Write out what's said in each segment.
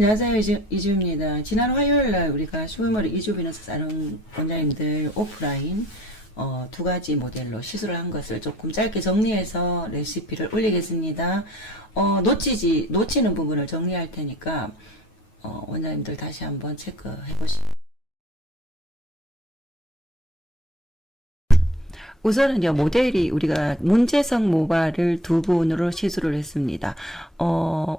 안녕하세요. 이주입니다. 지난 화요일날 우리가 쇼머리 이주 비너스 사롱 원장님들 오프라인 두 가지 모델로 시술을 한 것을 조금 짧게 정리해서 레시피를 올리겠습니다. 놓치는 부분을 정리할 테니까 원장님들 다시 한번 체크해 보시죠. 우선은요, 모델이 우리가 문제성 모발을 두 분으로 시술을 했습니다.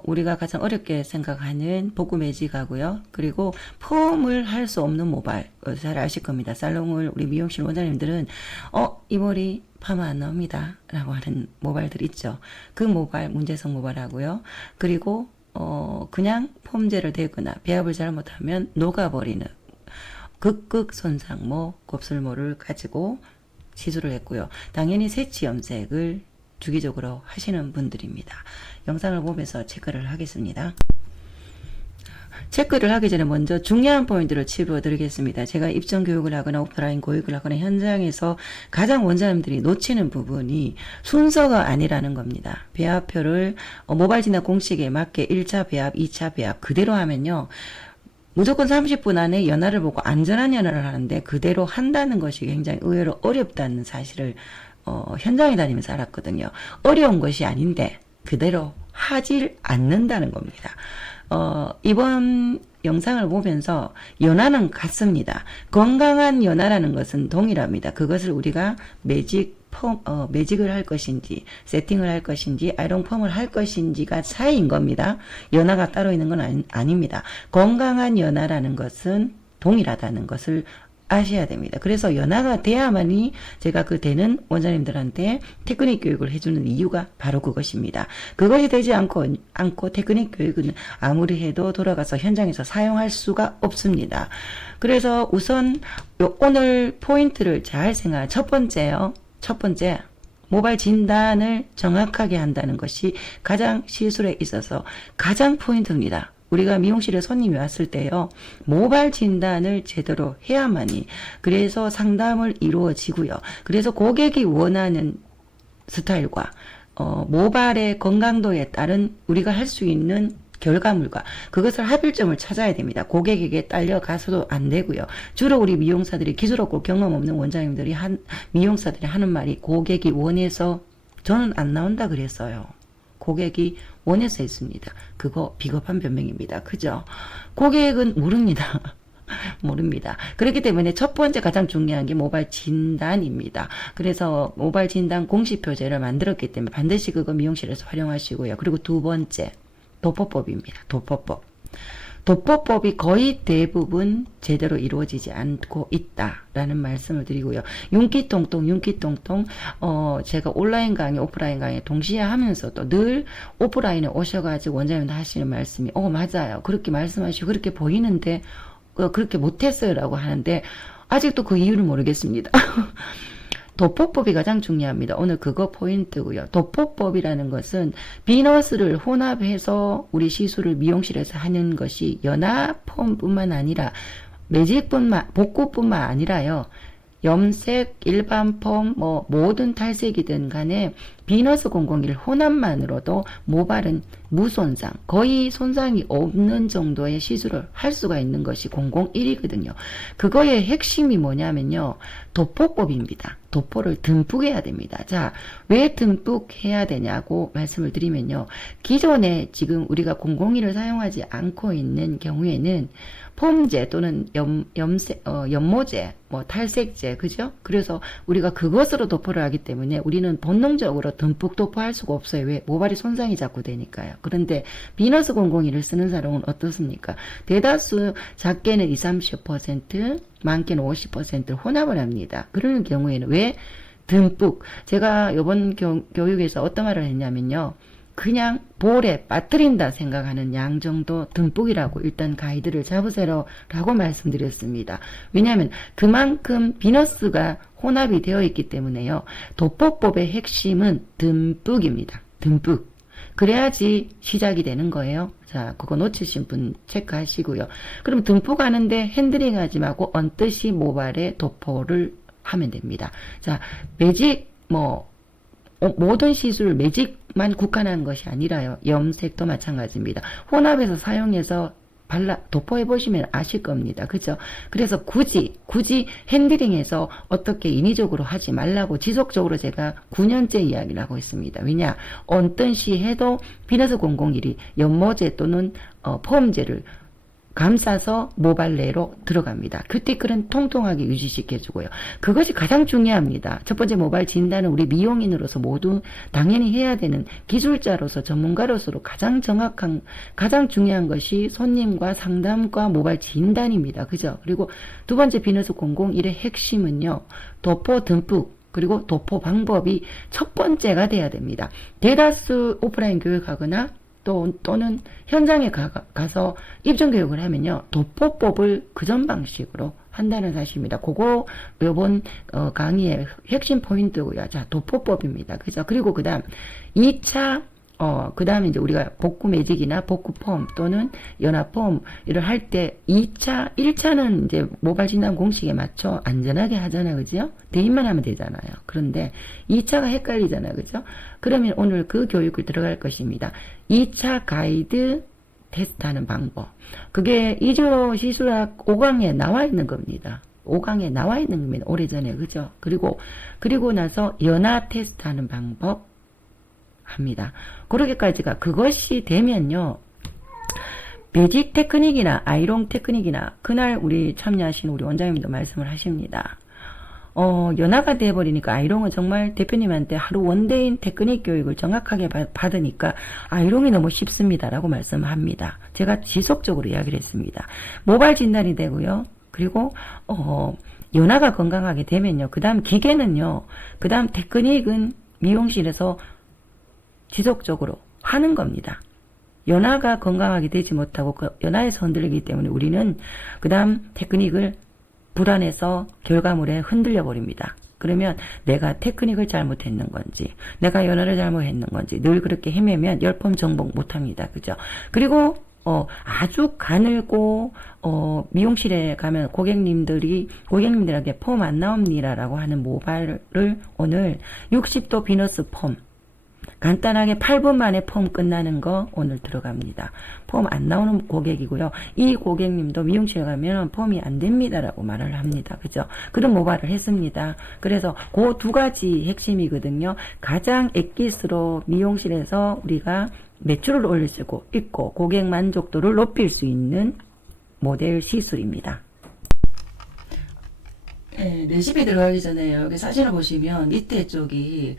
우리가 가장 어렵게 생각하는 복구 매직하고요. 그리고 펌을 할 수 없는 모발, 잘 아실 겁니다. 살롱을 우리 미용실 원장님들은, 이 머리 파마 안 나옵니다. 라고 하는 모발들 있죠. 그 모발, 문제성 모발하고요. 그리고, 그냥 펌제를 대거나 배합을 잘못하면 녹아버리는 극극 손상모, 곱슬모를 가지고 시술을 했고요. 당연히 새치 염색을 주기적으로 하시는 분들입니다. 영상을 보면서 체크를 하겠습니다. 체크를 하기 전에 먼저 중요한 포인트를 짚어드리겠습니다. 제가 입점 교육을 하거나 오프라인 교육을 하거나 현장에서 가장 원장님들이 놓치는 부분이 순서가 아니라는 겁니다. 배합표를 모발 진단 공식에 맞게 1차 배합, 2차 배합 그대로 하면요. 무조건 30분 안에 연화를 보고 안전한 연화를 하는데 그대로 한다는 것이 굉장히 의외로 어렵다는 사실을 현장에 다니면서 알았거든요. 어려운 것이 아닌데 그대로 하질 않는다는 겁니다. 이번 영상을 보면서 연화는 같습니다. 건강한 연화라는 것은 동일합니다. 그것을 우리가 매직을 할 것인지, 세팅을 할 것인지, 아이롱 펌을 할 것인지가 차이인 겁니다. 연화가 따로 있는 건 아닙니다. 건강한 연화라는 것은 동일하다는 것을 아셔야 됩니다. 그래서 연화가 돼야만이 제가 그 되는 원장님들한테 테크닉 교육을 해주는 이유가 바로 그것입니다. 그것이 되지 않고 테크닉 교육은 아무리 해도 돌아가서 현장에서 사용할 수가 없습니다. 그래서 우선 오늘 포인트를 잘 생각해. 첫 번째, 모발 진단을 정확하게 한다는 것이 가장 시술에 있어서 가장 포인트입니다. 우리가 미용실에 손님이 왔을 때요, 모발 진단을 제대로 해야만이, 그래서 상담을 이루어지고요. 그래서 고객이 원하는 스타일과, 모발의 건강도에 따른 우리가 할 수 있는 결과물과 그것을 합일점을 찾아야 됩니다. 고객에게 딸려가서도 안 되고요. 주로 우리 미용사들이 기술 없고 경험 없는 원장님들이 미용사들이 하는 말이 고객이 원해서 저는 안 나온다 그랬어요. 고객이 원해서 했습니다. 그거 비겁한 변명입니다. 그죠? 고객은 모릅니다. 모릅니다. 그렇기 때문에 첫 번째 가장 중요한 게 모발 진단입니다. 그래서 모발 진단 공식 표제를 만들었기 때문에 반드시 그거 미용실에서 활용하시고요. 그리고 두 번째, 도포법입니다. 도포법이 거의 대부분 제대로 이루어지지 않고 있다라는 말씀을 드리고요. 윤기통통, 제가 온라인 강의, 오프라인 강의 동시에 하면서도 늘 오프라인에 오셔가지고 원장님들 하시는 말씀이, 맞아요. 그렇게 말씀하시고, 그렇게 보이는데, 그렇게 못했어요. 라고 하는데, 아직도 그 이유를 모르겠습니다. 도포법이 가장 중요합니다. 오늘 그거 포인트고요. 도포법이라는 것은 비너스를 혼합해서 우리 시술을 미용실에서 하는 것이 연화펌뿐만 아니라 복구뿐만 아니라요. 염색, 일반 펌, 모든 탈색이든 간에 비너스 001 혼합만으로도 모발은 무손상, 거의 손상이 없는 정도의 시술을 할 수가 있는 것이 001이거든요. 그거의 핵심이 뭐냐면요. 도포법입니다. 도포를 듬뿍 해야 됩니다. 자, 왜 듬뿍 해야 되냐고 말씀을 드리면요. 기존에 지금 우리가 001을 사용하지 않고 있는 경우에는 폼제 또는 연모제, 탈색제, 그죠? 그래서 우리가 그것으로 도포를 하기 때문에 우리는 본능적으로 듬뿍 도포할 수가 없어요. 왜? 모발이 손상이 자꾸 되니까요. 그런데 비너스 001을 쓰는 사람은 어떻습니까? 대다수 작게는 20, 30%, 많게는 50%를 혼합을 합니다. 그러는 경우에는 왜? 듬뿍. 제가 이번 교육에서 어떤 말을 했냐면요. 그냥 볼에 빠뜨린다 생각하는 양 정도 듬뿍이라고 일단 가이드를 잡으세요 라고 말씀드렸습니다. 왜냐하면 그만큼 비너스가 혼합이 되어 있기 때문에요. 도포법의 핵심은 듬뿍입니다. 듬뿍. 그래야지 시작이 되는 거예요. 자, 그거 놓치신 분 체크하시고요. 그럼 듬뿍 하는데 핸들링 하지 말고 언뜻이 모발에 도포를 하면 됩니다. 자, 매직 모든 시술 매직만 국한한 것이 아니라요. 염색도 마찬가지입니다. 혼합해서 사용해서 도포해 보시면 아실 겁니다. 그죠? 그래서 굳이 핸들링해서 어떻게 인위적으로 하지 말라고 지속적으로 제가 9년째 이야기를 하고 있습니다. 왜냐? 어떤 시 해도 비너스 001이 연모제 또는 폼제를 감싸서 모발 내로 들어갑니다. 큐티클은 통통하게 유지시켜주고요. 그것이 가장 중요합니다. 첫 번째 모발 진단은 우리 미용인으로서 모두 당연히 해야 되는 기술자로서 전문가로서 가장 정확한 가장 중요한 것이 손님과 상담과 모발 진단입니다. 그죠? 그리고 두 번째 비너스 001의 핵심은요. 도포 듬뿍 그리고 도포 방법이 첫 번째가 돼야 됩니다. 대다수 오프라인 교육하거나 또는 현장에 가서 입점교육을 하면요. 도포법을 그전 방식으로 한다는 사실입니다. 그거 요번 강의의 핵심 포인트고요. 자, 도포법입니다. 그죠? 그리고 그 다음 2차 그 다음에 이제 우리가 복구 매직이나 복구 폼 또는 연합 폼을 할 때 1차는 이제 모발 진단 공식에 맞춰 안전하게 하잖아요. 그죠? 대입만 하면 되잖아요. 그런데 2차가 헷갈리잖아요. 그죠? 그러면 오늘 그 교육을 들어갈 것입니다. 2차 가이드 테스트 하는 방법. 그게 이조 시술학 5강에 나와 있는 겁니다. 5강에 나와 있는 겁니다. 오래전에. 그죠? 그리고 나서 연합 테스트 하는 방법. 합니다. 그렇게까지가 그것이 되면요. 매직 테크닉이나 아이롱 테크닉이나 그날 우리 참여하신 우리 원장님도 말씀을 하십니다. 연화가 돼버리니까 아이롱은 정말 대표님한테 하루 원데인 테크닉 교육을 정확하게 받으니까 아이롱이 너무 쉽습니다라고 말씀합니다. 제가 지속적으로 이야기를 했습니다. 모발 진단이 되고요. 그리고 연화가 건강하게 되면요. 그 다음 기계는요. 그 다음 테크닉은 미용실에서 지속적으로 하는 겁니다. 연화가 건강하게 되지 못하고 그 연화에서 흔들리기 때문에 우리는 그 다음 테크닉을 불안해서 결과물에 흔들려 버립니다. 그러면 내가 테크닉을 잘못했는 건지 내가 연화를 잘못했는 건지 늘 그렇게 헤매면 열폼 정복 못합니다. 그죠? 그리고 아주 가늘고 미용실에 가면 고객님들에게 폼 안 나옵니다라고 하는 모발을 오늘 60도 비너스 폼 간단하게 8분 만에 폼 끝나는 거 오늘 들어갑니다. 폼 안 나오는 고객이고요. 이 고객님도 미용실에 가면 폼이 안 됩니다라고 말을 합니다. 그죠? 그런 모발을 했습니다. 그래서 그 두 가지 핵심이거든요. 가장 엑기스로 미용실에서 우리가 매출을 올릴 수 있고 고객 만족도를 높일 수 있는 모델 시술입니다. 네, 레시피 들어가기 전에 여기 사진을 보시면 밑에 쪽이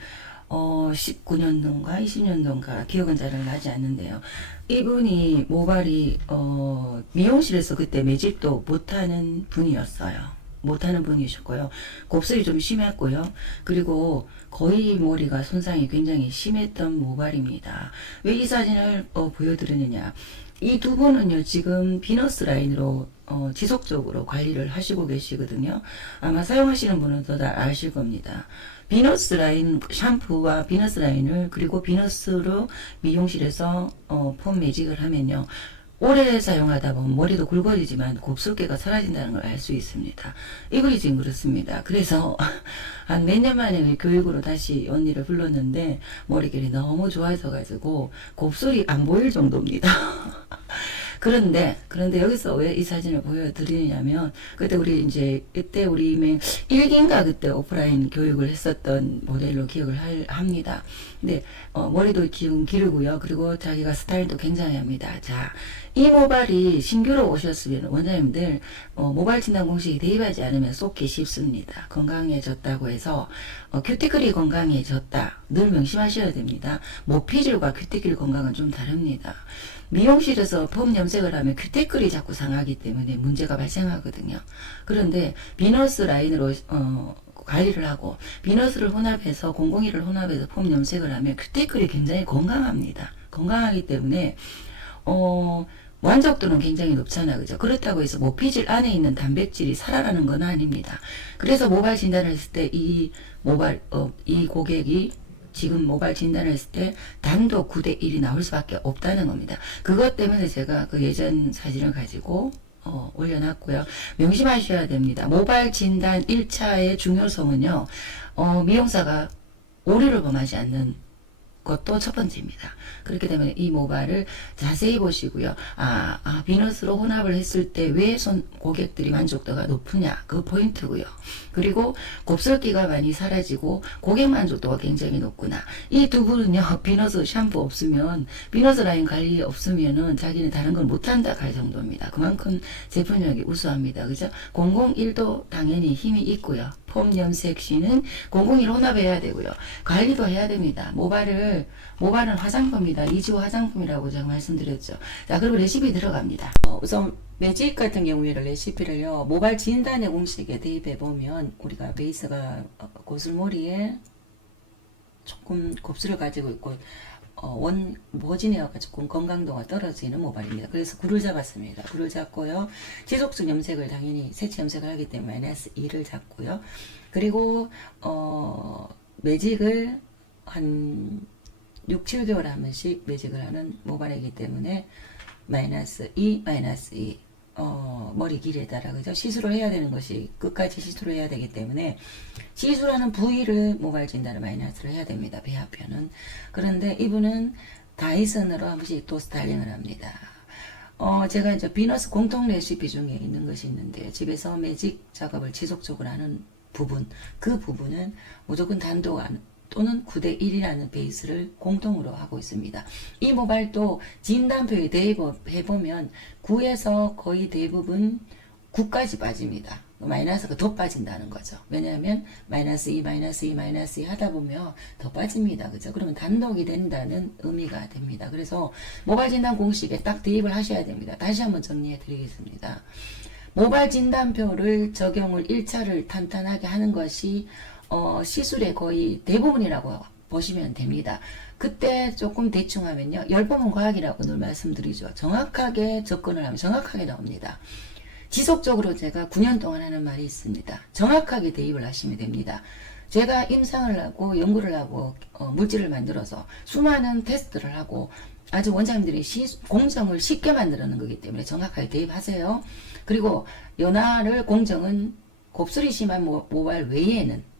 19년도인가 20년도인가 기억은 잘 나지 않는데요. 이분이 모발이 미용실에서 그때 매직도 못하는 분이었어요. 못하는 분이셨고요. 곱슬이 좀 심했고요. 그리고 거의 머리가 손상이 굉장히 심했던 모발입니다. 왜 이 사진을 보여드리느냐. 이 두 분은요, 지금 비너스 라인으로 지속적으로 관리를 하시고 계시거든요. 아마 사용하시는 분은 더 다 아실 겁니다. 비너스 라인 샴푸와 비너스 라인을 그리고 비너스로 미용실에서 폼 매직을 하면요. 오래 사용하다 보면 머리도 굵어지지만 곱슬기가 사라진다는 걸 알 수 있습니다. 이분이 지금 그렇습니다. 그래서 한 몇 년 만에 교육으로 다시 언니를 불렀는데 머릿결이 너무 좋아져 가지고 곱슬이 안 보일 정도입니다. 그런데 여기서 왜 이 사진을 보여드리냐면, 그때 우리 1기인가 그때 오프라인 교육을 했었던 모델로 기억을 합니다. 근데, 머리도 지금 기르고요. 그리고 자기가 스타일도 굉장히 합니다. 자, 이 모발이 신규로 오셨으면 원장님들, 모발 진단 공식이 대입하지 않으면 쏟기 쉽습니다. 건강해졌다고 해서, 큐티클이 건강해졌다. 늘 명심하셔야 됩니다. 모피질과 큐티클 건강은 좀 다릅니다. 미용실에서 폼 염색을 하면 큐티클이 자꾸 상하기 때문에 문제가 발생하거든요. 그런데 비너스 라인으로 관리를 하고 비너스를 혼합해서 001을 혼합해서 폼 염색을 하면 큐티클이 굉장히 건강합니다. 건강하기 때문에 완적도는 굉장히 높잖아. 그죠? 그렇다고 해서 모피질 안에 있는 단백질이 살아나는 건 아닙니다. 그래서 모발 진단을 했을 때 이 고객이 지금 모발 진단을 했을 때 단도 9대1이 나올 수밖에 없다는 겁니다. 그것 때문에 제가 그 예전 사진을 가지고 올려놨고요. 명심하셔야 됩니다. 모발 진단 1차의 중요성은요. 미용사가 오류를 범하지 않는 것도 첫 번째입니다. 그렇기 때문에 이 모발을 자세히 보시고요. 비너스로 혼합을 했을 때 왜 고객들이 만족도가 높으냐, 그 포인트고요. 그리고 곱슬기가 많이 사라지고 고객 만족도가 굉장히 높구나. 이 두 분은요, 비너스 샴푸 없으면, 비너스 라인 관리 없으면은 자기는 다른 걸 못한다 할 정도입니다. 그만큼 제품력이 우수합니다. 그죠? 001도 당연히 힘이 있고요. 폼 염색 시는 001 혼합해야 되고요. 관리도 해야 됩니다. 모발은 화장품이다. 이주 화장품이라고 제가 말씀드렸죠. 자, 그리고 레시피 들어갑니다. 우선 매직 같은 경우에는 레시피를요, 모발 진단의 공식에 대입해 보면 우리가 베이스가 고슬머리에 조금 곱슬을 가지고 있고 모진이어가지고 건강도가 떨어지는 모발입니다. 그래서 굴을 잡았습니다. 굴을 잡고요. 지속적 염색을 당연히 세치 염색을 하기 때문에 -2를 잡고요. 그리고 매직을 한 6, 7개월 한 번씩 매직을 하는 모발이기 때문에 -2, -2 머리 길이에 따라 그죠? 시술을 해야 되는 것이 끝까지 시술을 해야 되기 때문에 시술하는 부위를 모발 진단을 마이너스를 해야 됩니다. 배합표는. 그런데 이분은 다이슨으로 한 번씩 또 스타일링을 합니다. 제가 이제 비너스 공통 레시피 중에 있는 것이 있는데 집에서 매직 작업을 지속적으로 하는 부분, 그 부분은 무조건 단독 또는 9대1이라는 베이스를 공통으로 하고 있습니다. 이 모발도 진단표에 대입해보면 9에서 거의 대부분 9까지 빠집니다. 마이너스가 더 빠진다는 거죠. 왜냐하면 -2, -2, -2 하다 보면 더 빠집니다. 그죠? 그러면 단독이 된다는 의미가 됩니다. 그래서 모발 진단 공식에 딱 대입을 하셔야 됩니다. 다시 한번 정리해 드리겠습니다. 모발 진단표를 적용을 1차를 탄탄하게 하는 것이 시술의 거의 대부분이라고 보시면 됩니다. 그때 조금 대충 하면요. 10번은 과학이라고 늘 말씀드리죠. 정확하게 접근을 하면 정확하게 나옵니다. 지속적으로 제가 9년 동안 하는 말이 있습니다. 정확하게 대입을 하시면 됩니다. 제가 임상을 하고 연구를 하고 물질을 만들어서 수많은 테스트를 하고 아주 원장님들이 공정을 쉽게 만들어낸 거기 때문에 정확하게 대입하세요. 그리고 연화를 공정은 곱슬이 심한 모발 외에는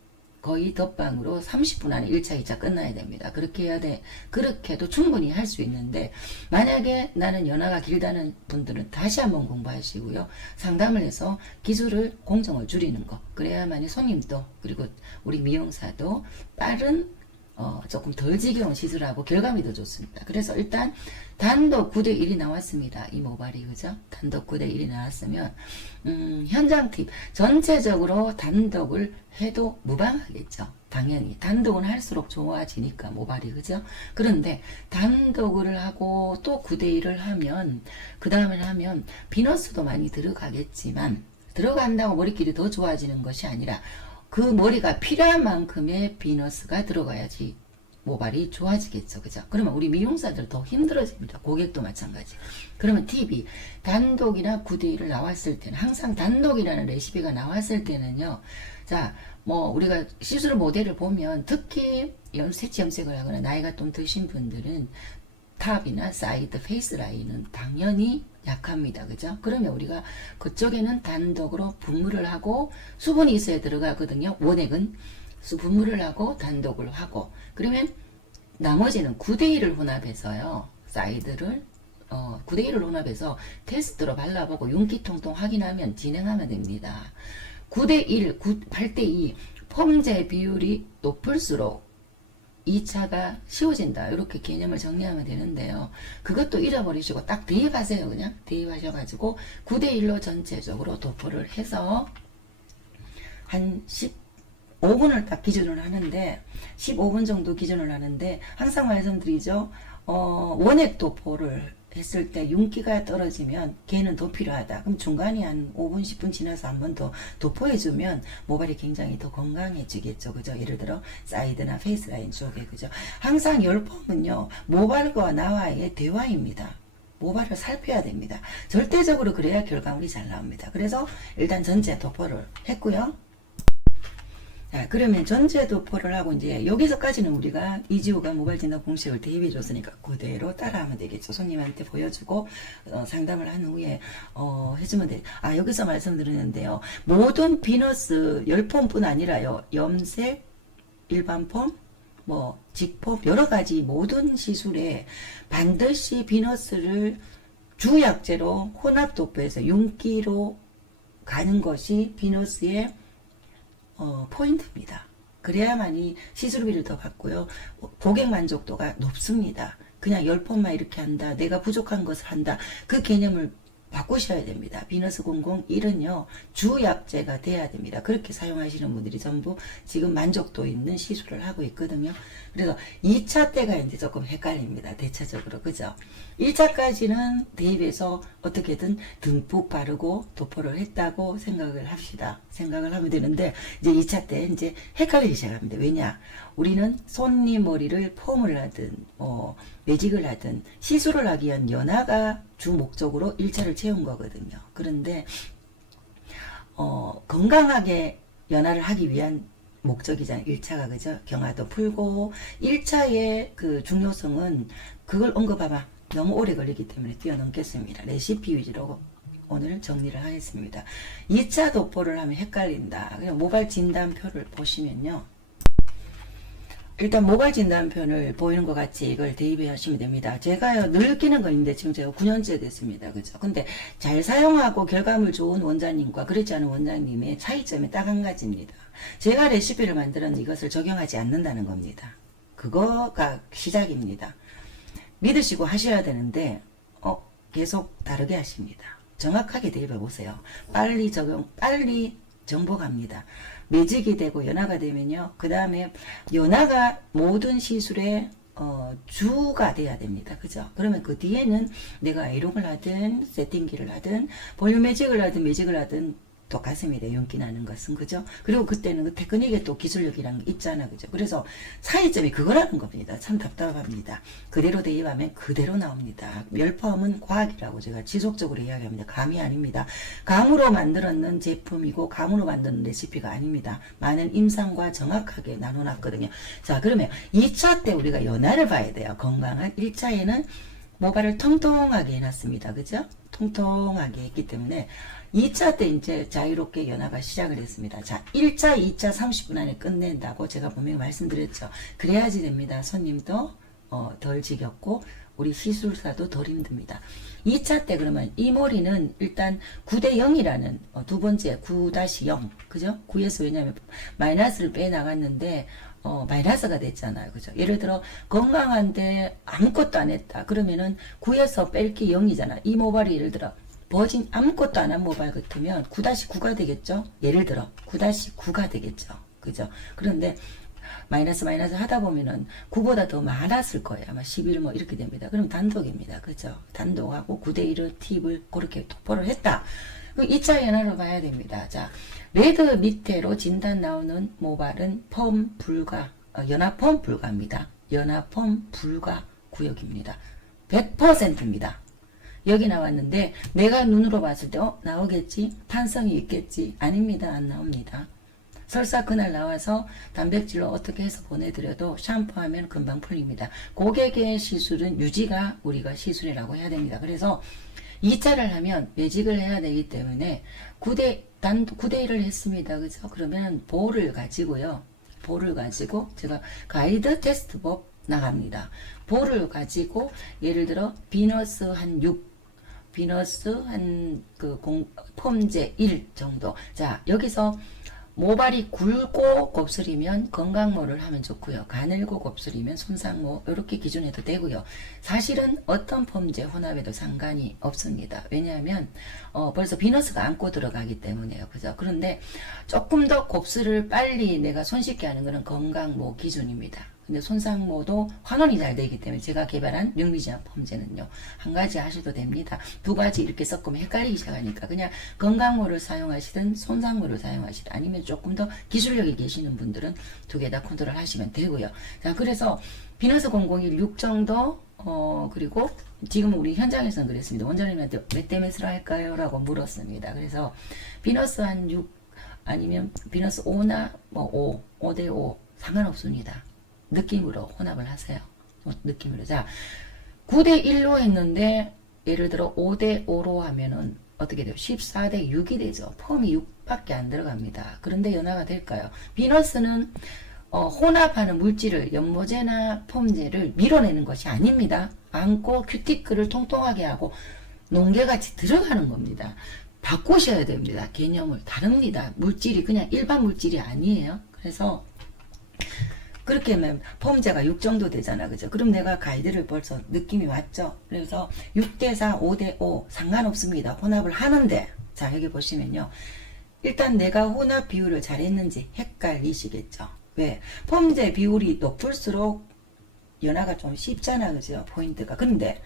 거의 덧방으로 30분 안에 1차, 2차 끝나야 됩니다. 그렇게 해야 돼. 그렇게 해도 충분히 할 수 있는데, 만약에 나는 연화가 길다는 분들은 다시 한번 공부하시고요. 상담을 해서 기술을, 공정을 줄이는 거. 그래야만이 손님도, 그리고 우리 미용사도 빠른, 조금 덜 지겨운 시술하고 결과물이 더 좋습니다. 그래서 일단 단독 9대1이 나왔습니다. 이 모발이, 그죠? 단독 9대1이 나왔으면, 현장 팁. 전체적으로 단독을 해도 무방하겠죠. 당연히. 단독은 할수록 좋아지니까, 모발이, 그죠? 그런데 단독을 하고 또 9대1을 하면, 그 다음에 하면, 비너스도 많이 들어가겠지만, 들어간다고 머리끼리 더 좋아지는 것이 아니라, 그 머리가 필요한 만큼의 비너스가 들어가야지 모발이 좋아지겠죠. 그죠? 그러면 우리 미용사들 더 힘들어집니다. 고객도 마찬가지. 그러면 팁이 단독이나 9대1을 나왔을 때는 항상 단독이라는 레시피가 나왔을 때는요. 자, 우리가 시술 모델을 보면 특히 세치 염색을 하거나 나이가 좀 드신 분들은 탑이나 사이드 페이스 라인은 당연히 약합니다. 그죠? 그러면 우리가 그쪽에는 단독으로 분무를 하고 수분이 있어야 들어가거든요. 원액은 분무를 하고 단독을 하고 그러면 나머지는 9대1을 혼합해서요. 사이드를 9대1을 혼합해서 테스트로 발라보고 윤기 통통 확인하면 진행하면 됩니다. 9대1, 8대2 폼제 비율이 높을수록 2차가 쉬워진다. 이렇게 개념을 정리하면 되는데요. 그것도 잃어버리시고 딱 대입하세요. 그냥 대입하셔가지고 9대1로 전체적으로 도포를 해서 한 15분을 딱 기준을 하는데 15분 정도 기준을 하는데 항상 말씀드리죠. 원액 도포를 했을 때 윤기가 떨어지면 걔는 더 필요하다. 그럼 중간에 한 5분 10분 지나서 한 번 더 도포해주면 모발이 굉장히 더 건강해지겠죠. 그죠? 예를 들어 사이드나 페이스 라인 쪽에 그죠? 항상 열펌은요 모발과 나와의 대화입니다. 모발을 살펴야 됩니다. 절대적으로 그래야 결과물이 잘 나옵니다. 그래서 일단 전체 도포를 했고요. 자, 그러면 전체 도포를 하고 이제 여기서까지는 우리가 이지호가 모발 진단 공식을 대입해 줬으니까 그대로 따라하면 되겠죠. 손님한테 보여주고 상담을 한 후에 해주면 돼. 여기서 말씀드리는데요. 모든 비너스 열폼뿐 아니라요. 염색, 일반 폼, 뭐 직폼 여러 가지 모든 시술에 반드시 비너스를 주약제로 혼합 도포해서 윤기로 가는 것이 비너스의 포인트입니다. 그래야만이 시술비를 더 받고요. 고객 만족도가 높습니다. 그냥 10번만 이렇게 한다. 내가 부족한 것을 한다. 그 개념을 바꾸셔야 됩니다. 비너스 001은요. 주약제가 돼야 됩니다. 그렇게 사용하시는 분들이 전부 지금 만족도 있는 시술을 하고 있거든요. 그래서 2차 때가 이제 조금 헷갈립니다. 대체적으로. 그죠? 1차까지는 대입해서 어떻게든 듬뿍 바르고 도포를 했다고 생각을 합시다. 생각을 하면 되는데 이제 2차 때 이제 헷갈리기 시작합니다. 왜냐? 우리는 손님 머리를 폼을 하든 매직을 하든 시술을 하기 위한 연화가 주 목적으로 1차를 채운 거거든요. 그런데 건강하게 연화를 하기 위한 목적이잖아요. 1차가 그죠? 경화도 풀고 1차의 그 중요성은 그걸 언급하면 너무 오래 걸리기 때문에 뛰어넘겠습니다. 레시피 위주로 오늘 정리를 하겠습니다. 2차 도포를 하면 헷갈린다. 그냥 모발 진단표를 보시면요. 일단 모발 진단표를 보이는 것 같이 이걸 대입해 하시면 됩니다. 제가요 늘 끼는 건 있는데 지금 제가 9년째 됐습니다. 그죠? 근데 잘 사용하고 결과물 좋은 원장님과 그렇지 않은 원장님의 차이점이 딱 한 가지입니다. 제가 레시피를 만들었는데 이것을 적용하지 않는다는 겁니다. 그거가 시작입니다. 믿으시고 하셔야 되는데 계속 다르게 하십니다. 정확하게 대입해 보세요. 빨리 적용, 빨리 정복합니다. 매직이 되고 연화가 되면요. 그 다음에 연화가 모든 시술의 주가 돼야 됩니다. 그죠? 그러면 그 뒤에는 내가 아이롱을 하든 세팅기를 하든 볼륨 매직을 하든 매직을 하든 똑같습니다. 윤기 나는 것은. 그죠? 그리고 그때는 그 테크닉에 또 기술력이란 게 있잖아. 그죠? 그래서 차이점이 그거라는 겁니다. 참 답답합니다. 그대로 대입하면 그대로 나옵니다. 멸펌은 과학이라고 제가 지속적으로 이야기합니다. 감이 아닙니다. 감으로 만들었는 제품이고 감으로 만드는 레시피가 아닙니다. 많은 임상과 정확하게 나눠놨거든요. 자, 그러면 2차 때 우리가 연화를 봐야 돼요. 건강한 1차에는 모발을 통통하게 해놨습니다. 그죠? 통통하게 했기 때문에 2차 때 이제 자유롭게 연화가 시작을 했습니다. 자, 1차, 2차 30분 안에 끝낸다고 제가 분명히 말씀드렸죠. 그래야지 됩니다. 손님도 덜 지겹고 우리 시술사도 덜 힘듭니다. 2차 때 그러면 이 머리는 일단 9대 0이라는 두 번째 9-0 그죠? 9에서 왜냐하면 마이너스를 빼나갔는데 마이너스가 됐잖아요. 그죠? 예를 들어 건강한데 아무것도 안 했다. 그러면은 9에서 뺄게 0이잖아. 이 모발이 예를 들어 버진 아무것도 안 한 모발 같으면 9-9가 되겠죠? 예를 들어 9-9가 되겠죠. 그죠? 그런데 마이너스 하다 보면은 9보다 더 많았을 거예요. 아마 11 뭐 이렇게 됩니다. 그럼 단독입니다. 그죠? 단독하고 9대1의 팁을 그렇게 도포를 했다. 2차 연화로 봐야 됩니다. 자, 레드 밑에로 진단 나오는 모발은 펌 불가, 연화 펌 불가입니다. 연화 펌 불가 구역입니다. 100%입니다. 여기 나왔는데 내가 눈으로 봤을 때 나오겠지? 탄성이 있겠지? 아닙니다. 안 나옵니다. 설사 그날 나와서 단백질로 어떻게 해서 보내드려도 샴푸하면 금방 풀립니다. 고객의 시술은 유지가 우리가 시술이라고 해야 됩니다. 그래서 2차를 하면 매직을 해야 되기 때문에 9대1을 했습니다. 그죠? 그러면 볼을 가지고요. 볼을 가지고 제가 가이드 테스트법 나갑니다. 볼을 가지고 예를 들어 비너스 한 6, 비너스 한 폼제 1 정도. 자, 여기서 모발이 굵고 곱슬이면 건강모를 하면 좋고요. 가늘고 곱슬이면 손상모 이렇게 기준해도 되고요. 사실은 어떤 폼제 혼합에도 상관이 없습니다. 왜냐하면 벌써 비너스가 안고 들어가기 때문에요. 그죠? 그런데 조금 더 곱슬을 빨리 내가 손쉽게 하는 것은 건강모 기준입니다. 근데 손상모도 환원이 잘 되기 때문에 제가 개발한 육미지압 폼제는요. 한 가지 하셔도 됩니다. 두 가지 이렇게 섞으면 헷갈리기 시작하니까 그냥 건강모를 사용하시든 손상모를 사용하시든 아니면 조금 더 기술력이 계시는 분들은 두 개 다 컨트롤 하시면 되고요. 자, 그래서 비너스 001 6 정도 그리고 지금 우리 현장에서는 그랬습니다. 원장님한테 몇 대 몇으로 할까요? 라고 물었습니다. 그래서 비너스 한 6 아니면 비너스 5나 뭐 5대 5 상관없습니다. 느낌으로 혼합을 하세요. 느낌으로. 자, 9대1로 했는데 예를 들어 5대5로 하면은 어떻게 돼요? 14대6이 되죠. 펌이 6밖에 안 들어갑니다. 그런데 연화가 될까요? 비너스는 혼합하는 물질을 연모제나 폼제를 밀어내는 것이 아닙니다. 안고 큐티클을 통통하게 하고 농개같이 들어가는 겁니다. 바꾸셔야 됩니다. 개념을 다릅니다. 물질이 그냥 일반 물질이 아니에요. 그래서 그렇게 하면 폼제가 6 정도 되잖아. 그죠? 그럼 내가 가이드를 벌써 느낌이 왔죠? 그래서 6대4, 5대5 상관없습니다. 혼합을 하는데, 자, 여기 보시면요. 일단 내가 혼합 비율을 잘했는지 헷갈리시겠죠? 왜? 폼제 비율이 높을수록 연화가 좀 쉽잖아. 그죠? 포인트가. 근데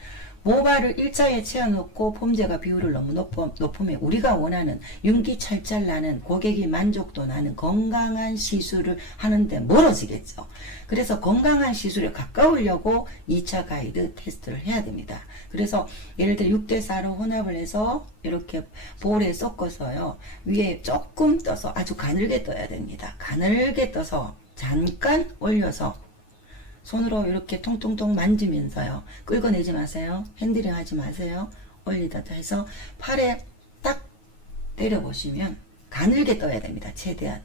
모발을 일자에 채워놓고 폼제가 비율을 너무 높으면 우리가 원하는 윤기 찰찰 나는 고객이 만족도 나는 건강한 시술을 하는데 멀어지겠죠. 그래서 건강한 시술에 가까우려고 2차 가이드 테스트를 해야 됩니다. 그래서 예를 들어 6대4로 혼합을 해서 이렇게 볼에 섞어서요. 위에 조금 떠서 아주 가늘게 떠야 됩니다. 가늘게 떠서 잠깐 올려서 손으로 이렇게 통통통 만지면서요. 긁어내지 마세요. 핸들링 하지 마세요. 올리다 해서 팔에 딱 때려보시면 가늘게 떠야 됩니다. 최대한.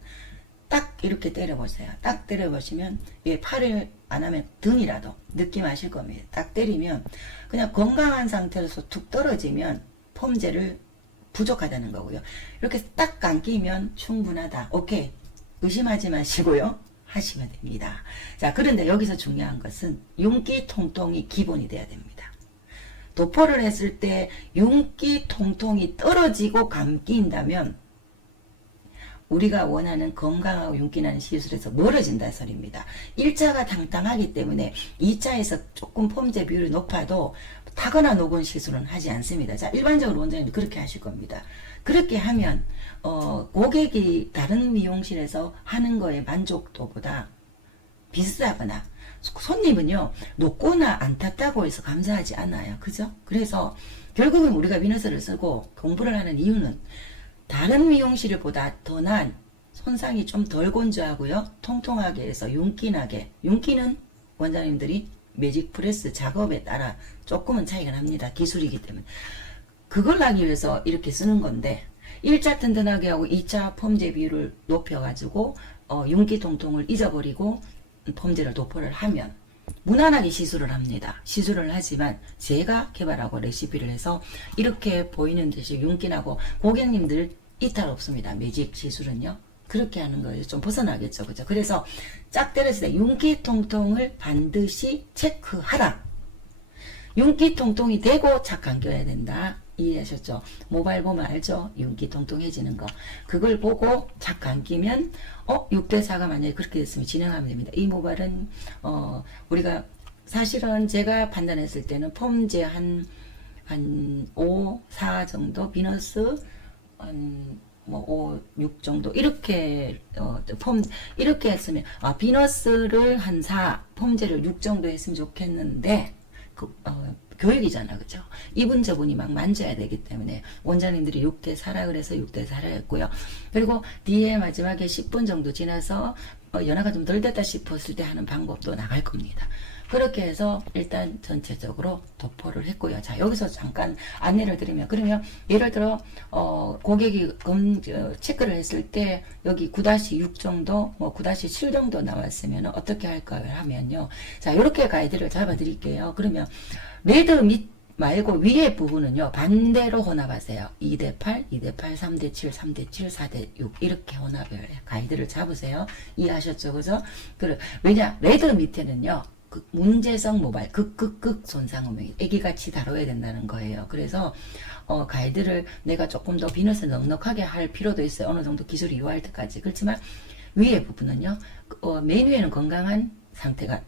딱 이렇게 때려보세요. 딱 때려보시면 팔을 안 하면 등이라도 느낌 아실 겁니다. 딱 때리면 그냥 건강한 상태로서 툭 떨어지면 폼제를 부족하다는 거고요. 이렇게 딱 감기면 충분하다. 오케이. 의심하지 마시고요. 하시면 됩니다. 자, 그런데 여기서 중요한 것은 윤기 통통이 기본이 돼야 됩니다. 도포를 했을 때 윤기 통통이 떨어지고 감긴다면 우리가 원하는 건강하고 윤기 나는 시술에서 멀어진다는 소리입니다. 1차가 당당하기 때문에 2차에서 조금 폼제 비율이 높아도 타거나 녹은 시술은 하지 않습니다. 자, 일반적으로 원장님도 그렇게 하실 겁니다. 그렇게 하면 고객이 다른 미용실에서 하는 거에 만족도보다 비슷하거나 손님은요 높거나 안 탔다고 해서 감사하지 않아요. 그죠? 그래서 결국은 우리가 비너스를 쓰고 공부를 하는 이유는 다른 미용실보다 더 나은 손상이 좀 덜 건조하고요 통통하게 해서 윤기나게, 윤기는 원장님들이 매직 프레스 작업에 따라 조금은 차이가 납니다. 기술이기 때문에 그걸 하기 위해서 이렇게 쓰는 건데 1차 튼튼하게 하고 2차 폼제 비율을 높여가지고 윤기 통통을 잊어버리고 폼제를 도포를 하면 무난하게 시술을 합니다. 시술을 하지만 제가 개발하고 레시피를 해서 이렇게 보이는 듯이 윤기나고 고객님들 이탈 없습니다. 매직 시술은요. 그렇게 하는 거에서 좀 벗어나겠죠. 그죠? 그래서 짝 때렸을 때 윤기 통통을 반드시 체크하라. 윤기 통통이 되고 착 감겨야 된다. 이해하셨죠? 모바일 보면 알죠? 윤기 통통해지는 거. 그걸 보고 착 감기면 6대4가 만약에 그렇게 됐으면 진행하면 됩니다. 이 모발은 우리가 사실은 제가 판단했을 때는 폼제 한 5, 4 정도, 비너스 뭐 5, 6 정도 이렇게 이렇게 했으면 비너스를 한 4, 폼제를 6 정도 했으면 좋겠는데 교육이잖아. 그죠? 이분 저분이 막 만져야 되기 때문에 원장님들이 6대4라 그래서 6대4라 했고요. 그리고 뒤에 마지막에 10분 정도 지나서 연화가 좀 덜 됐다 싶었을 때 하는 방법도 나갈 겁니다. 그렇게 해서 일단 전체적으로 도포를 했고요. 자, 여기서 잠깐 안내를 드리면, 그러면 예를 들어 고객이 체크를 했을 때 여기 9-6 정도, 뭐 9-7 정도 나왔으면 어떻게 할까요? 하면요. 자, 이렇게 가이드를 잡아 드릴게요. 그러면 레드 밑 말고 위에 부분은요 반대로 혼합하세요. 2대8, 2대8, 3대7, 3대7, 4대6 이렇게 혼합을 가이드를 잡으세요. 이해하셨죠? 그죠? 왜냐 레드 밑에는요 문제성 모발 극극극 손상음이 애기같이 다뤄야 된다는 거예요. 그래서 가이드를 내가 조금 더 비너스 넉넉하게 할 필요도 있어요. 어느 정도 기술이 유효할 때까지. 그렇지만 위에 부분은요 맨 위에는 건강한 상태가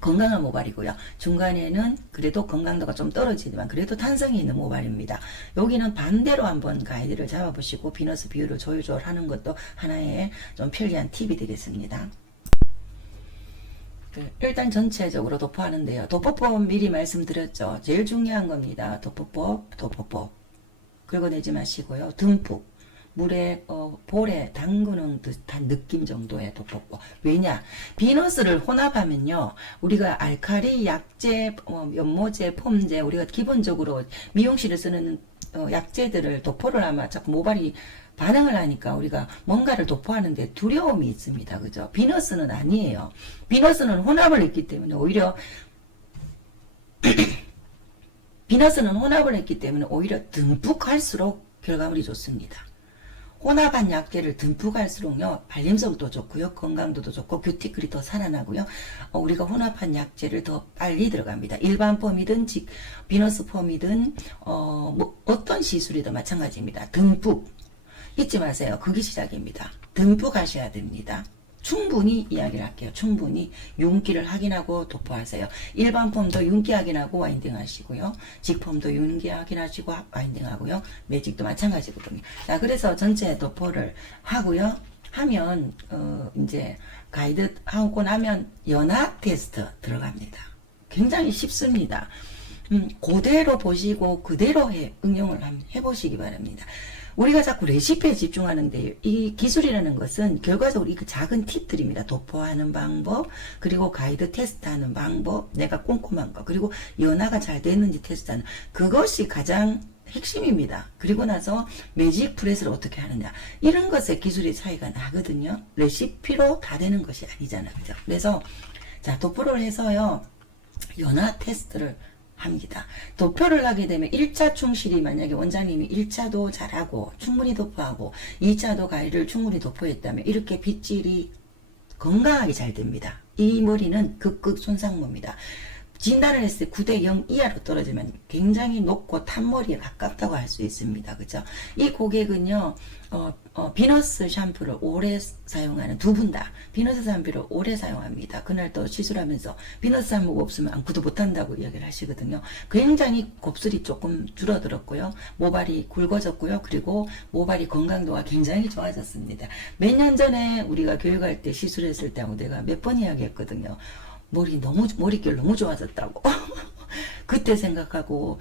건강한 모발이고요. 중간에는 그래도 건강도가 좀 떨어지지만 그래도 탄성이 있는 모발입니다. 여기는 반대로 한번 가이드를 잡아보시고 비너스 비율을 조절하는 것도 하나의 좀 편리한 팁이 되겠습니다. 일단 전체적으로 도포하는데요. 도포법 미리 말씀드렸죠. 제일 중요한 겁니다. 도포법. 긁어내지 마시고요. 듬뿍. 물에 볼에 담그는 듯한 느낌 정도의 도포법. 왜냐? 비너스를 혼합하면요. 우리가 알칼리, 약제, 연모제, 폼제 우리가 기본적으로 미용실에 쓰는 약재들을 도포를 하면 자꾸 모발이 반응을 하니까 우리가 뭔가를 도포하는데 두려움이 있습니다. 그죠? 비너스는 아니에요. 비너스는 혼합을 했기 때문에 오히려 비너스는 혼합을 했기 때문에 오히려 듬뿍 할수록 결과물이 좋습니다. 혼합한 약재를 듬뿍 할수록요, 발림성도 좋고요, 건강도도 좋고, 큐티클이 더 살아나고요, 우리가 혼합한 약재를 더 빨리 들어갑니다. 일반 펌이든, 비너스 펌이든, 뭐, 어떤 시술이든 마찬가지입니다. 듬뿍. 잊지 마세요. 그게 시작입니다. 듬뿍 하셔야 됩니다. 충분히 이야기를 할게요. 충분히 윤기를 확인하고 도포하세요. 일반 펌도 윤기 확인하고 와인딩 하시고요. 직펌도 윤기 확인하시고 와인딩 하고요. 매직도 마찬가지거든요. 자, 그래서 전체 도포를 하고요. 하면 이제 가이드 하고 나면 연화 테스트 들어갑니다. 굉장히 쉽습니다. 그대로 보시고 그대로 응용을 해보시기 바랍니다. 우리가 자꾸 레시피에 집중하는데 이 기술이라는 것은 결과적으로 이 작은 팁들입니다. 도포하는 방법, 그리고 가이드 테스트하는 방법, 내가 꼼꼼한 거, 그리고 연화가 잘 됐는지 테스트하는 그것이 가장 핵심입니다. 그리고 나서 매직 프레스를 어떻게 하느냐, 이런 것에 기술의 차이가 나거든요. 레시피로 다 되는 것이 아니잖아요. 그죠? 그래서 자, 도포를 해서요, 연화 테스트를 합니다. 도표를 하게 되면 1차 충실이 만약에 원장님이 1차도 잘하고 충분히 도포하고 2차도 가위를 충분히 도포했다면 이렇게 빗질이 건강하게 잘 됩니다. 이 머리는 극극 손상모입니다. 진단을 했을 때 9대 0 이하로 떨어지면 굉장히 높고 탄머리에 가깝다고 할 수 있습니다. 그죠? 이 고객은요, 비너스 샴푸를 오래 사용하는 두 분 다 비너스 샴푸를 오래 사용합니다. 그날 또 시술하면서 비너스 샴푸가 없으면 안구도 못한다고 이야기를 하시거든요. 굉장히 곱슬이 조금 줄어들었고요. 모발이 굵어졌고요. 그리고 모발이 건강도가 굉장히 좋아졌습니다. 몇 년 전에 우리가 교육할 때 시술했을 때하고 내가 몇 번 이야기했거든요. 머릿결 너무 좋아졌다고. 그때 생각하고,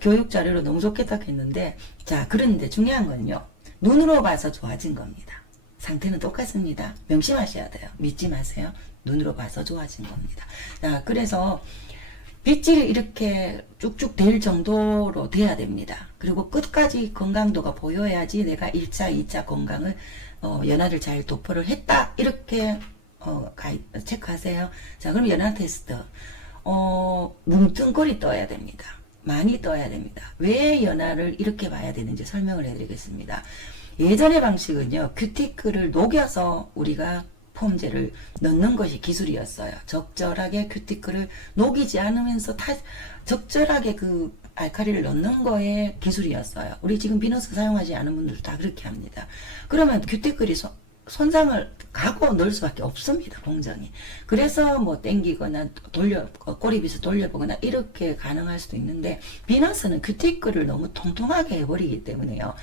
교육 자료로 너무 좋겠다 했는데, 자, 그런데 중요한 건요, 눈으로 봐서 좋아진 겁니다. 상태는 똑같습니다. 명심하셔야 돼요. 믿지 마세요. 눈으로 봐서 좋아진 겁니다. 자, 그래서, 빗질이 이렇게 쭉쭉 될 정도로 돼야 됩니다. 그리고 끝까지 건강도가 보여야지 내가 1차, 2차 건강을, 연화를 잘 도포를 했다. 이렇게, 체크하세요. 자, 그럼 연화 테스트. 뭉뚱그리 떠야 됩니다. 많이 떠야 됩니다. 왜 연화를 이렇게 봐야 되는지 설명을 해드리겠습니다. 예전의 방식은요, 큐티클을 녹여서 우리가 폼제를 넣는 것이 기술이었어요. 적절하게 큐티클을 녹이지 않으면서 적절하게 그 알칼리를 넣는 거에 기술이었어요. 우리 지금 비너스 사용하지 않은 분들도 다 그렇게 합니다. 그러면 큐티클이 손상을 가고 넣을 수밖에 없습니다. 공정이. 그래서 뭐 땡기거나 꼬리빗을 돌려보거나 이렇게 가능할 수도 있는데, 비너스는 큐티클을 너무 통통하게 해버리기 때문에요.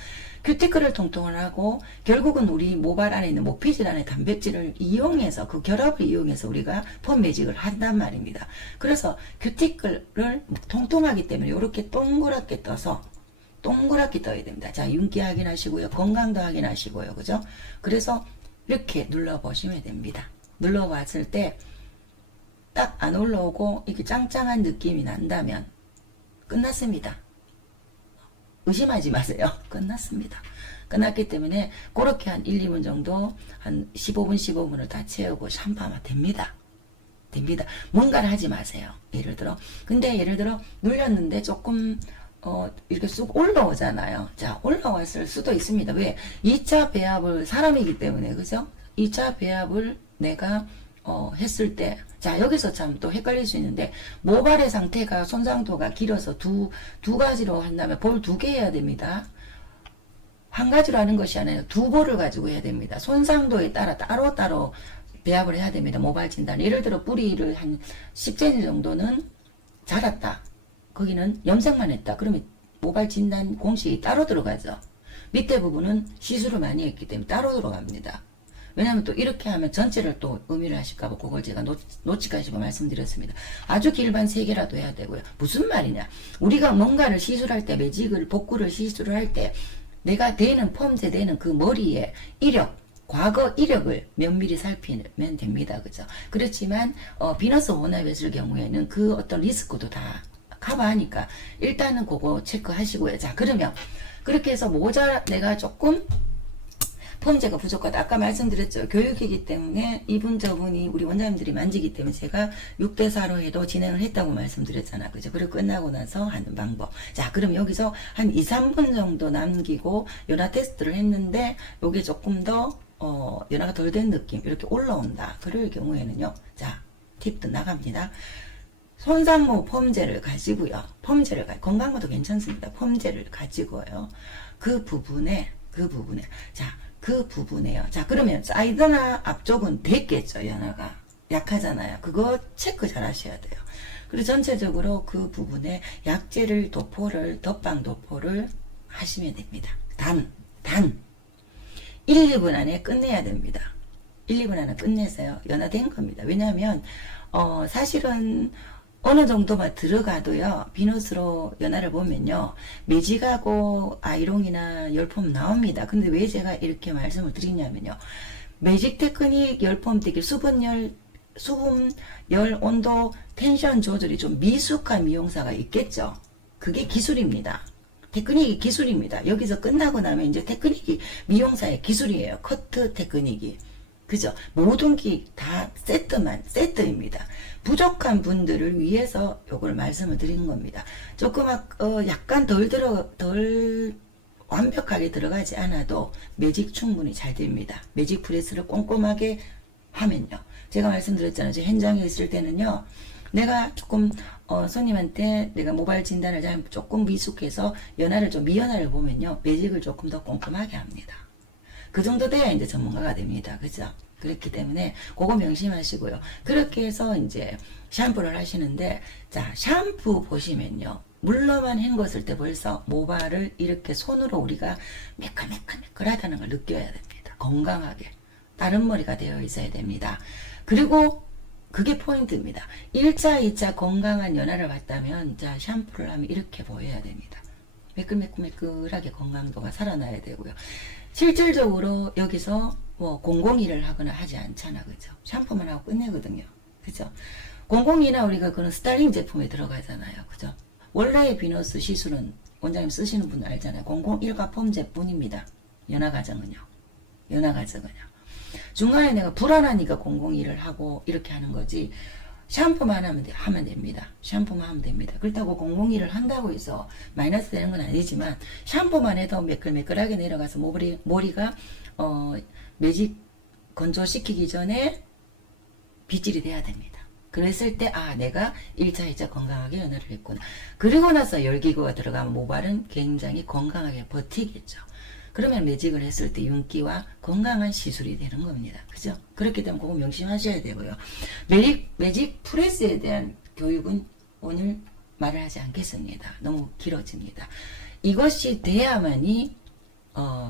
큐티클을 통통을 하고 결국은 우리 모발 안에 있는 목피질 안에 단백질을 이용해서, 그 결합을 이용해서 우리가 폼 매직을 한단 말입니다. 그래서 큐티클을 통통하기 때문에 이렇게 동그랗게 떠서 동그랗게 떠야 됩니다. 자, 윤기 확인하시고요. 건강도 확인하시고요. 그죠? 그래서 이렇게 눌러보시면 됩니다. 눌러봤을 때 딱 안 올라오고 이렇게 짱짱한 느낌이 난다면 끝났습니다. 의심하지 마세요. 끝났습니다. 끝났기 때문에 그렇게 한 1, 2분 정도, 한 15분, 15분을 다 채우고 샴푸하면 됩니다. 됩니다. 뭔가를 하지 마세요. 예를 들어. 근데 예를 들어 눌렸는데 조금 이렇게 쑥 올라오잖아요. 자, 올라왔을 수도 있습니다. 왜? 2차 배합을 사람이기 때문에, 그죠? 2차 배합을 내가 했을 때, 자, 여기서 참 또 헷갈릴 수 있는데, 모발의 상태가 손상도가 길어서 두 가지로 한다면 볼 2개 해야 됩니다. 한 가지로 하는 것이 아니라 두 볼을 가지고 해야 됩니다. 손상도에 따라 따로따로 배합을 해야 됩니다. 모발 진단. 예를 들어 뿌리를 한 10cm 정도는 자랐다. 거기는 염색만 했다. 그러면 모발 진단 공식이 따로 들어가죠. 밑에 부분은 시술을 많이 했기 때문에 따로 들어갑니다. 왜냐하면 또 이렇게 하면 전체를 또 의미를 하실까봐 그걸 제가 놓칠까 싶어 말씀드렸습니다. 아주 길반 3개라도 해야 되고요. 무슨 말이냐. 우리가 뭔가를 시술할 때, 매직을, 복구를 시술을 할 때 내가 되는 폼제 되는 그 머리에 이력, 과거 이력을 면밀히 살피면 됩니다. 그죠? 그렇지만 비너스 혼합했을 경우에는 그 어떤 리스크도 다 가봐 하니까 일단은 그거 체크하시고요. 자, 그러면 그렇게 해서 모자 내가 조금 펌제가 부족하다. 아까 말씀드렸죠. 교육이기 때문에 이분 저분이 우리 원장님들이 만지기 때문에 제가 6대4로 해도 진행을 했다고 말씀드렸잖아. 그죠? 그리고 끝나고 나서 하는 방법. 자, 그럼 여기서 한 2, 3분 정도 남기고 연화 테스트를 했는데 요게 조금 더 연화가 덜 된 느낌 이렇게 올라온다. 그럴 경우에는요. 자, 팁도 나갑니다. 손상모 펌제를 가지고요. 건강모도 괜찮습니다. 펌제를 가지고요. 그 부분에요. 자, 그러면 사이드나 앞쪽은 됐겠죠. 연화가 약하잖아요. 그거 체크 잘 하셔야 돼요. 그리고 전체적으로 그 부분에 약제를 덧방 도포를 하시면 됩니다. 단 1, 2분 안에 끝내야 됩니다. 1, 2분 안에 끝내서요. 연화된 겁니다. 왜냐하면 사실은 어느 정도만 들어가도요. 비누스로 연화를 보면요. 매직하고 아이롱이나 열폼 나옵니다. 근데 왜 제가 이렇게 말씀을 드리냐면요. 매직 테크닉 열폼 되기 수분, 열, 온도, 텐션 조절이 좀 미숙한 미용사가 있겠죠. 그게 기술입니다. 테크닉이 기술입니다. 여기서 끝나고 나면 이제 테크닉이 미용사의 기술이에요. 커트 테크닉이. 그죠? 모든 기 다 세트입니다. 부족한 분들을 위해서 요걸 말씀을 드린 겁니다. 조금 약간 덜 완벽하게 들어가지 않아도 매직 충분히 잘 됩니다. 매직 프레스를 꼼꼼하게 하면요. 제가 말씀드렸잖아요. 제 현장에 있을 때는요. 내가 조금 손님한테 내가 모발 진단을 조금 미숙해서 미연화를 보면요. 매직을 조금 더 꼼꼼하게 합니다. 그 정도 돼야 이제 전문가가 됩니다. 그죠? 그렇기 때문에 그거 명심하시고요. 그렇게 해서 이제 샴푸를 하시는데, 자, 샴푸 보시면요. 물로만 헹궜을 때 벌써 모발을 이렇게 손으로 우리가 매끌하다는 걸 느껴야 됩니다. 건강하게. 다른 머리가 되어 있어야 됩니다. 그리고 그게 포인트입니다. 1차, 2차 건강한 연화를 봤다면, 자, 샴푸를 하면 이렇게 보여야 됩니다. 매끌하게 건강도가 살아나야 되고요. 실질적으로 여기서 뭐 001을 하거나 하지 않잖아. 그죠? 샴푸만 하고 끝내거든요. 그죠? 002나 우리가 그런 스타일링 제품에 들어가잖아요. 그죠? 원래의 비너스 시술은 원장님 쓰시는 분 알잖아요. 001과 펌제뿐입니다. 연화 과정은요. 중간에 내가 불안하니까 001을 하고 이렇게 하는 거지. 샴푸만 하면 됩니다. 그렇다고 001을 한다고 해서 마이너스 되는 건 아니지만 샴푸만 해도 매끌하게 내려가서 머리가 매직 건조시키기 전에 빗질이 돼야 됩니다. 그랬을 때 내가 1차, 2차 건강하게 연화를 했구나. 그리고 나서 열기구가 들어가면 모발은 굉장히 건강하게 버티겠죠. 그러면 매직을 했을 때 윤기와 건강한 시술이 되는 겁니다. 그죠? 그렇기 때문에 그거 명심하셔야 되고요. 매직 프레스에 대한 교육은 오늘 말을 하지 않겠습니다. 너무 길어집니다. 이것이 돼야만이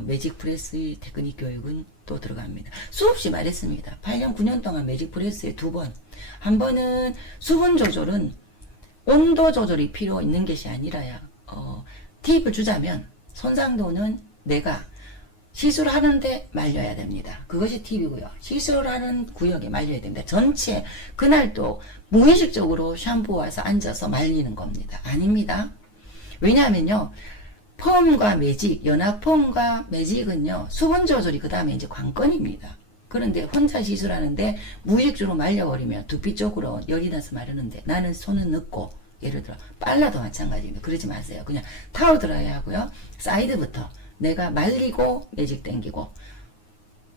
매직 프레스의 테크닉 교육은 또 들어갑니다. 수없이 말했습니다. 8년, 9년 동안 매직 프레스에 2번. 한 번은 수분 조절은 온도 조절이 필요 있는 것이 아니라요. 팁을 주자면 손상도는 내가 시술하는데 말려야 됩니다. 그것이 팁이고요. 시술하는 구역에 말려야 됩니다. 전체 그날도 무의식적으로 샴푸 와서 앉아서 말리는 겁니다. 아닙니다. 왜냐하면요. 펌과 매직, 연화펌과 매직은요. 수분 조절이 그 다음에 이제 관건입니다. 그런데 혼자 시술하는데 무의식적으로 말려버리면 두피 쪽으로 열이 나서 마르는데 나는 손은 넣고 예를 들어 빨라도 마찬가지입니다. 그러지 마세요. 그냥 타올 들어야 하고요. 사이드부터 내가 말리고 매직 당기고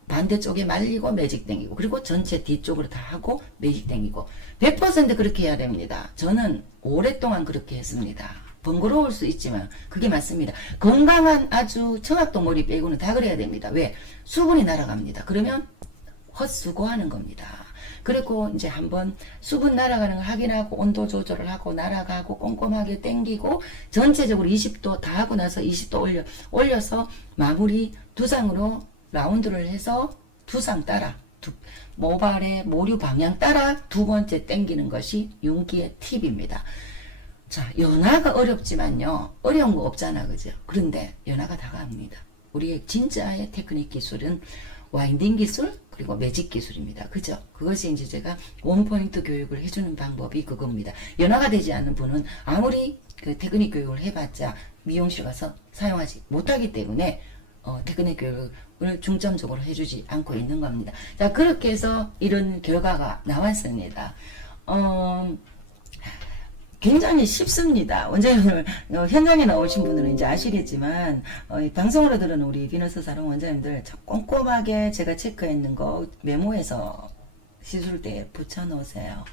반대쪽에 말리고 매직 당기고 그리고 전체 뒤쪽으로 다 하고 매직 당기고 100% 그렇게 해야 됩니다. 저는 오랫동안 그렇게 했습니다. 번거로울 수 있지만 그게 맞습니다. 건강한 아주 청학동 머리 빼고는 다 그래야 됩니다. 왜? 수분이 날아갑니다. 그러면 헛수고하는 겁니다. 그리고 이제 한번 수분 날아가는 걸 확인하고 온도 조절을 하고 날아가고 꼼꼼하게 당기고 전체적으로 20도 다 하고 나서 20도 올려서 마무리 두상으로 라운드를 해서 두상 따라 모발의 모류 방향 따라 두 번째 당기는 것이 윤기의 팁입니다. 자, 연화가 어렵지만요. 어려운 거 없잖아. 그죠? 그런데 연화가 다가옵니다. 우리의 진짜의 테크닉 기술은 와인딩 기술 그리고 매직 기술입니다. 그죠? 그것이 이제 제가 원포인트 교육을 해주는 방법이 그겁니다. 연화가 되지 않는 분은 아무리 그 테크닉 교육을 해봤자 미용실 가서 사용하지 못하기 때문에 테크닉 교육을 중점적으로 해주지 않고 있는 겁니다. 자, 그렇게 해서 이런 결과가 나왔습니다. 굉장히 쉽습니다. 원장님들 현장에 나오신 분들은 이제 아시겠지만 방송으로 들은 우리 비너스 사롱 원장님들 꼼꼼하게 제가 체크했는 거 메모해서 시술대에 붙여 놓으세요.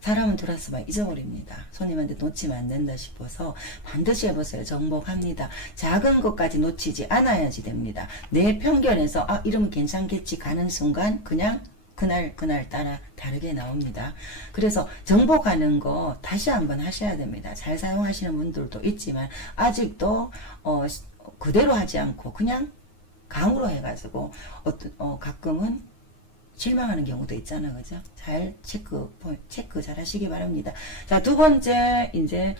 사람은 돌았으면 잊어버립니다. 손님한테 놓치면 안 된다 싶어서 반드시 해보세요. 정복합니다. 작은 것까지 놓치지 않아야지 됩니다. 내 편견에서 이러면 괜찮겠지 가는 순간 그냥 그날 따라 다르게 나옵니다. 그래서 정복하는 거 다시 한번 하셔야 됩니다. 잘 사용하시는 분들도 있지만 아직도 그대로 하지 않고 그냥 강으로 해가지고 가끔은 실망하는 경우도 있잖아요. 그죠? 잘 체크 잘 하시기 바랍니다. 자, 두 번째, 이제,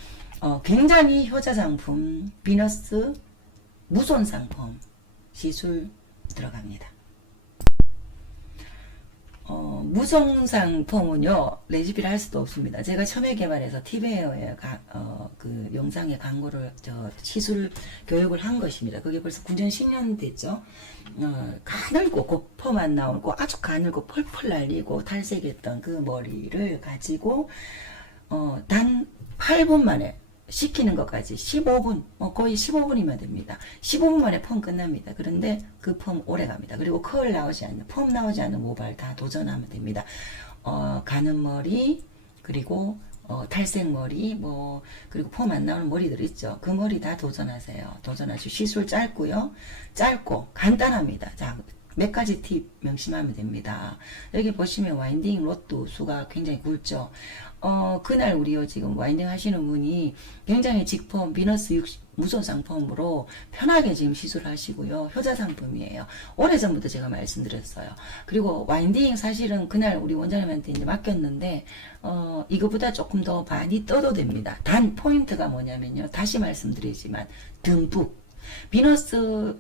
굉장히 효자 상품, 비너스 무손상 폼 시술 들어갑니다. 무손상 폼은요, 레시피를 할 수도 없습니다. 제가 처음에 개발해서 티베어에 그 영상에 광고를, 시술 교육을 한 것입니다. 그게 벌써 9년, 10년 됐죠. 가늘고 폼 안 나오고 아주 가늘고 펄펄 날리고 탈색했던 그 머리를 가지고 단 8분 만에 식히는 것까지 15분 거의 15분이면 됩니다. 15분 만에 폼 끝납니다. 그런데 그 폼 오래 갑니다. 그리고 컬 나오지 않는 폼 나오지 않는 모발 다 도전하면 됩니다. 가는 머리 그리고 탈색 머리 그리고 폼 안 나오는 머리들 있죠. 그 머리 다 도전하세요. 도전하시고 시술 짧고요. 짧고 간단합니다. 자, 몇 가지 팁 명심하면 됩니다. 여기 보시면 와인딩 로또 수가 굉장히 굵죠. 그날 우리요 지금 와인딩 하시는 분이 굉장히 직폼 비너스 무손상 폼으로 편하게 지금 시술하시고요. 효자 상품이에요. 오래전부터 제가 말씀드렸어요. 그리고 와인딩 사실은 그날 우리 원장님한테 이제 맡겼는데 이거보다 조금 더 많이 떠도 됩니다. 단 포인트가 뭐냐면요. 다시 말씀드리지만 듬뿍 비너스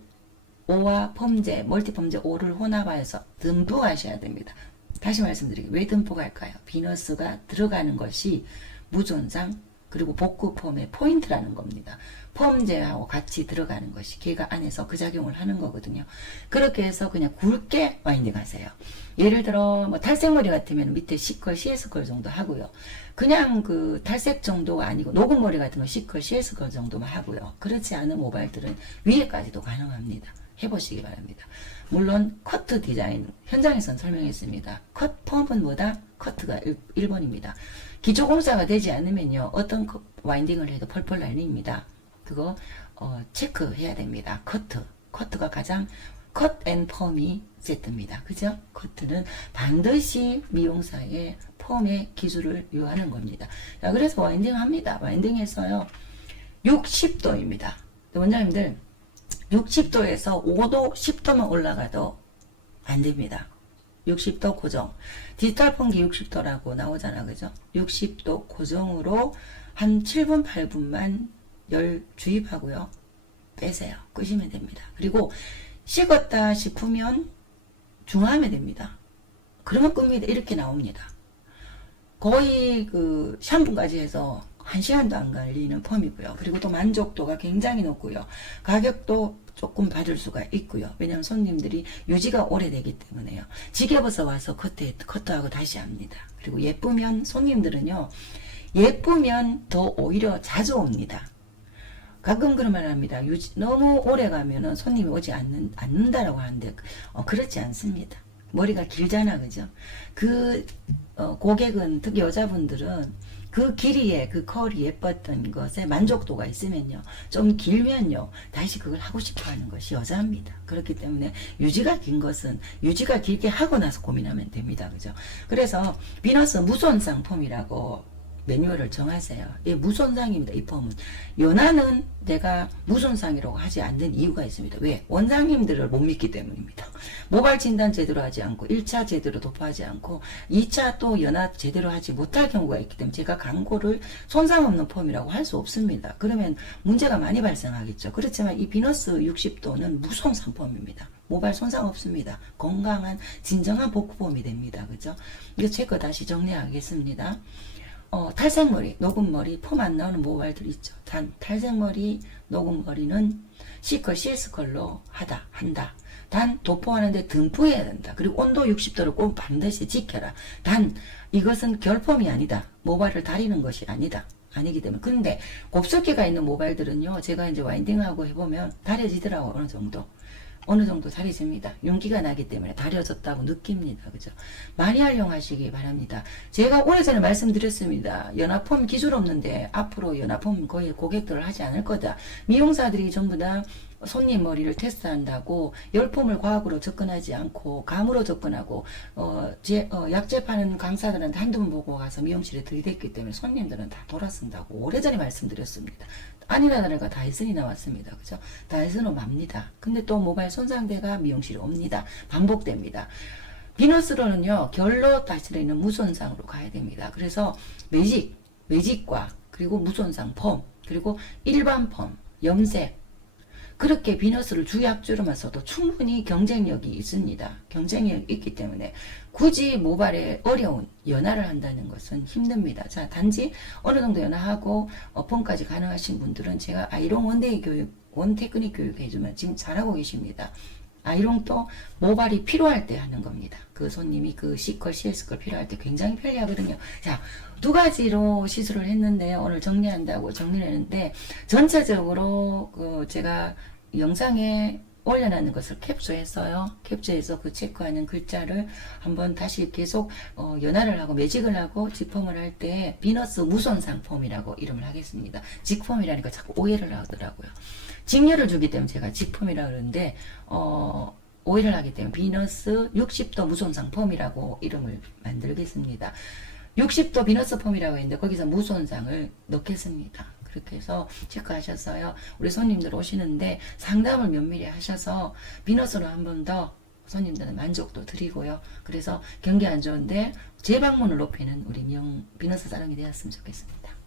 O와 폼제, 멀티폼제 O를 혼합하여서 듬뿍 하셔야 됩니다. 다시 말씀드리게 왜 듬뿍 할까요? 비너스가 들어가는 것이 무손상 그리고 복구 폼의 포인트라는 겁니다. 폼제하고 같이 들어가는 것이 걔가 안에서 그 작용을 하는 거거든요. 그렇게 해서 그냥 굵게 와인딩 하세요. 예를 들어 탈색머리 같으면 밑에 C컬, CS컬 정도 하고요. 그냥 그 탈색 정도가 아니고 녹은 머리 같은 거 C컬, CS컬 정도만 하고요. 그렇지 않은 모발들은 위에까지도 가능합니다. 해보시기 바랍니다. 물론 커트 디자인 현장에서는 설명했습니다. 폼은 뭐다? 커트가 1번입니다. 기초공사가 되지 않으면요 어떤 와인딩을 해도 펄펄 날립니다. 그거 체크해야 됩니다. 커트가 가장 컷 앤 폼이 세트입니다. 그죠? 커트는 반드시 미용사의 폼의 기술을 요하는 겁니다. 자, 그래서 와인딩 합니다. 와인딩에서요 60도입니다. 원장님들 60도에서 5도, 10도만 올라가도 안 됩니다. 60도 고정. 디지털 폼기 60도라고 나오잖아. 그죠? 60도 고정으로 한 7분, 8분만 열 주입하고요. 빼세요. 끄시면 됩니다. 그리고 식었다 싶으면 중화하면 됩니다. 그러면 끕니다. 이렇게 나옵니다. 거의 그 샴푸까지 해서 1시간도 안 걸리는 폼이고요. 그리고 또 만족도가 굉장히 높고요. 가격도 조금 받을 수가 있고요. 왜냐하면 손님들이 유지가 오래되기 때문에요. 지겨워서 와서 커트하고 다시 합니다. 그리고 예쁘면 손님들은요. 예쁘면 더 오히려 자주 옵니다. 가끔 그런 말을 합니다. 너무 오래 가면은 손님이 오지 않는다라고 하는데 그렇지 않습니다. 머리가 길잖아. 그죠? 고객은 특히 여자분들은 그 길이에 그 컬이 예뻤던 것에 만족도가 있으면요. 좀 길면요. 다시 그걸 하고 싶어 하는 것이 여자입니다. 그렇기 때문에 유지가 긴 것은 유지가 길게 하고 나서 고민하면 됩니다. 그죠? 그래서 비너스 무손상 폼이라고 매뉴얼을 정하세요. 예, 무손상입니다. 이 폼은. 연화는 내가 무손상이라고 하지 않는 이유가 있습니다. 왜? 원장님들을 못 믿기 때문입니다. 모발 진단 제대로 하지 않고 1차 제대로 도포하지 않고 2차 또 연화 제대로 하지 못할 경우가 있기 때문에 제가 광고를 손상 없는 폼이라고 할 수 없습니다. 그러면 문제가 많이 발생하겠죠. 그렇지만 이 비너스 60도는 무손상 폼입니다. 모발 손상 없습니다. 건강한 진정한 복구폼이 됩니다. 그죠? 이거 제 거 다시 정리하겠습니다. 탈색머리, 녹음머리, 폼 안 나오는 모발들 있죠. 단 탈색머리, 녹음머리는 C컬, CS컬로 한다. 단 도포하는데 듬뿍해야 된다. 그리고 온도 60도를 꼭 반드시 지켜라. 단 이것은 결폼이 아니다. 모발을 다리는 것이 아니기 때문에. 근데 곱슬기가 있는 모발들은요, 제가 이제 와인딩하고 해보면 다려지더라고요. 어느 정도 다려집니다. 윤기가 나기 때문에 다려졌다고 느낍니다. 그죠? 많이 활용하시기 바랍니다. 제가 오래전에 말씀드렸습니다. 연화폼 기술 없는데 앞으로 연화폼 거의 고객들을 하지 않을 거다. 미용사들이 전부 다 손님 머리를 테스트한다고 열폼을 과학으로 접근하지 않고 감으로 접근하고 약재 파는 강사들한테 한두 번 보고 가서 미용실에 들이댔기 때문에 손님들은 다 돌아선다고 오래전에 말씀드렸습니다. 아니나 다를까 다이슨이 나왔습니다. 그죠? 다이슨은 맙니다. 근데 또 모발 손상대가 미용실에 옵니다. 반복됩니다. 비너스로는요, 결로 다스리는 무손상으로 가야 됩니다. 그래서 매직과 그리고 무손상 폼, 그리고 일반 폼, 염색, 그렇게 비너스를 주약주로만 써도 충분히 경쟁력이 있습니다. 경쟁력이 있기 때문에 굳이 모발에 어려운 연화를 한다는 것은 힘듭니다. 자, 단지 어느 정도 연화하고 펌까지 가능하신 분들은 제가 아이롱 원데이 교육, 원테크닉 교육 해주면 지금 잘하고 계십니다. 아이롱도 모발이 필요할 때 하는 겁니다. 그 손님이 그 C컬, CS컬 필요할 때 굉장히 편리하거든요. 자, 두 가지로 시술을 했는데요. 오늘 정리한다고 정리를 했는데 전체적으로 제가 영상에 올려놓는 것을 캡처했어요. 캡처해서 그 체크하는 글자를 한번 다시 계속 연화를 하고 매직을 하고 직폼을 할 때 비너스 무손상 폼이라고 이름을 하겠습니다. 직폼이라니까 자꾸 오해를 하더라고요. 직렬을 주기 때문에 제가 직폼이라고 그러는데 오해를 하기 때문에 비너스 60도 무손상 폼이라고 이름을 만들겠습니다. 60도 비너스 폼이라고 했는데 거기서 무손상을 넣겠습니다. 그렇게 해서 체크하셨어요. 우리 손님들 오시는데 상담을 면밀히 하셔서 비너스로 한 번 더 손님들은 만족도 드리고요. 그래서 경기 안 좋은데 재방문을 높이는 우리 비너스 사랑이 되었으면 좋겠습니다.